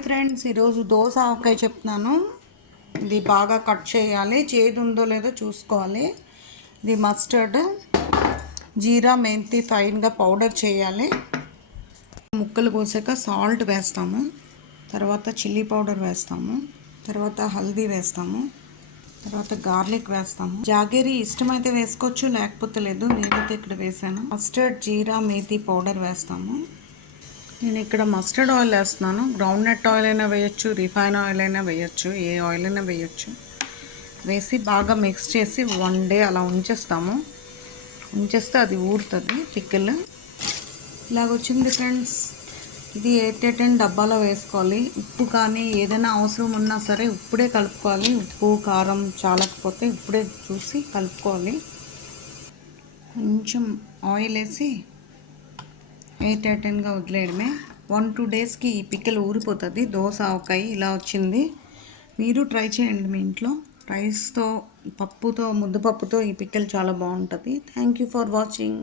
Hi friends, ఈరోజు దోస ఆవకాయ చెప్తున్నాను. ఇది బాగా కట్ చేయాలి, చేదు ఉందో లేదో చూసుకోవాలి. ఇది మస్టర్డ్, జీరా, మెంతి ఫైన్గా పౌడర్ చేయాలి. ముక్కలు కోసాక సాల్ట్ వేస్తాము, తర్వాత చిల్లీ పౌడర్ వేస్తాము, తర్వాత హల్దీ వేస్తాము, తర్వాత గార్లిక్ వేస్తాము. జాగేరి ఇష్టమైతే వేసుకోవచ్చు, లేకపోతే లేదు. నేనైతే ఇక్కడ వేసాను. మస్టర్డ్, జీరా, మేతి పౌడర్ వేస్తాము. నేను ఇక్కడ మస్టర్డ్ ఆయిల్ వేస్తున్నాను. గ్రౌండ్ నట్ ఆయిల్ అయినా వేయచ్చు, రిఫైన్ ఆయిల్ అయినా వేయచ్చు, ఏ ఆయిల్ అయినా వేయచ్చు. వేసి బాగా మిక్స్ చేసి 1 డే అలా ఉంచేస్తే అది ఊరుతుంది పికిల్. ఇలాగొచ్చింది ఫ్రెండ్స్. ఇది 8 డబ్బాలో వేసుకోవాలి. ఉప్పు కానీ ఏదైనా అవసరం ఉన్నా సరే ఇప్పుడే కలుపుకోవాలి. ఉప్పు కారం చాలకపోతే ఇప్పుడే చూసి కలుపుకోవాలి. కొంచెం ఆయిల్ వేసి 8 వదిలేయడమే. 1-2 డేస్కి ఈ పిక్కలు ఊరిపోతుంది. దోస ఆవకాయ ఇలా వచ్చింది. మీరు ట్రై చేయండి మీ ఇంట్లో. రైస్తో, పప్పుతో, ముద్దపప్పుతో ఈ పిక్కలు చాలా బాగుంటుంది. Thank you for watching.